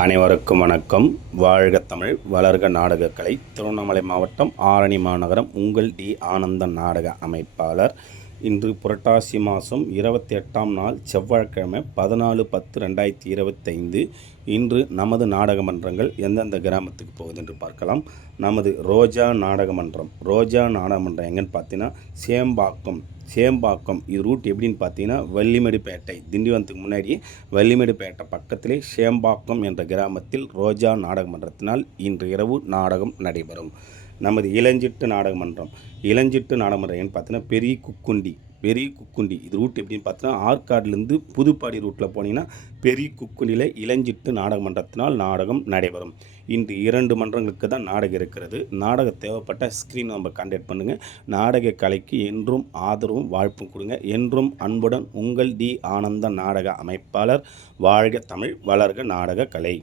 அனைவருக்கும் வணக்கம். வாழ்க தமிழ் வளர்க நாடகக்கலை. திருவண்ணாமலை மாவட்டம் ஆரணி மாநகரம் உங்கள் டி. ஆனந்தன் நாடக அமைப்பாளர். இன்று புரட்டாசி மாதம் இருபத்தி எட்டாம் நாள் செவ்வாய்க்கிழமை பதினாலு பத்து ரெண்டாயிரத்தி இருபத்தைந்து. இன்று நமது நாடக மன்றங்கள் எந்தெந்த கிராமத்துக்கு போகுது என்று பார்க்கலாம். நமது ரோஜா நாடக மன்றம். ரோஜா நாடக மன்றம் எங்கன்னு பார்த்தீங்கன்னா சேம்பாக்கம் சேம்பாக்கம் இது ரூட் எப்படின்னு பார்த்தீங்கன்னா வள்ளிமேடுபேட்டை திண்டிவனத்துக்கு முன்னாடி வள்ளிமேடுபேட்டை பக்கத்திலே சேம்பாக்கம் என்ற கிராமத்தில் ரோஜா நாடக மன்றத்தினால் இன்று இரவு நாடகம் நடைபெறும். நமது இளஞ்சிட்டு நாடக மன்றம் இளஞ்சிட்டு நாடகமன்றம் பார்த்தீங்கன்னா பெரிய குக்குண்டி. பெரிய குக்குண்டி இது ரூட் எப்படின்னு பார்த்தோன்னா ஆற்காடுலேருந்து புதுப்பாடி ரூட்டில் போனீங்கன்னா பெரிய குக்குண்டியில் இளஞ்சிட்டு நாடக மன்றத்தினால் நாடகம் நடைபெறும். இன்று இரண்டு மன்றங்களுக்கு தான் நாடகம் இருக்கிறது. நாடகம் தேவைப்பட்ட ஸ்க்ரீன் நம்ம கான்டாக்ட் பண்ணுங்கள் நாடக கலைக்கு என்றும் ஆதரவும் வாழ்ப்பும் கொடுங்க. என்றும் அன்புடன் உங்கள் டி. ஆனந்த நாடக அமைப்பாளர் வாழ்க தமிழ் வளர்க நாடக கலை.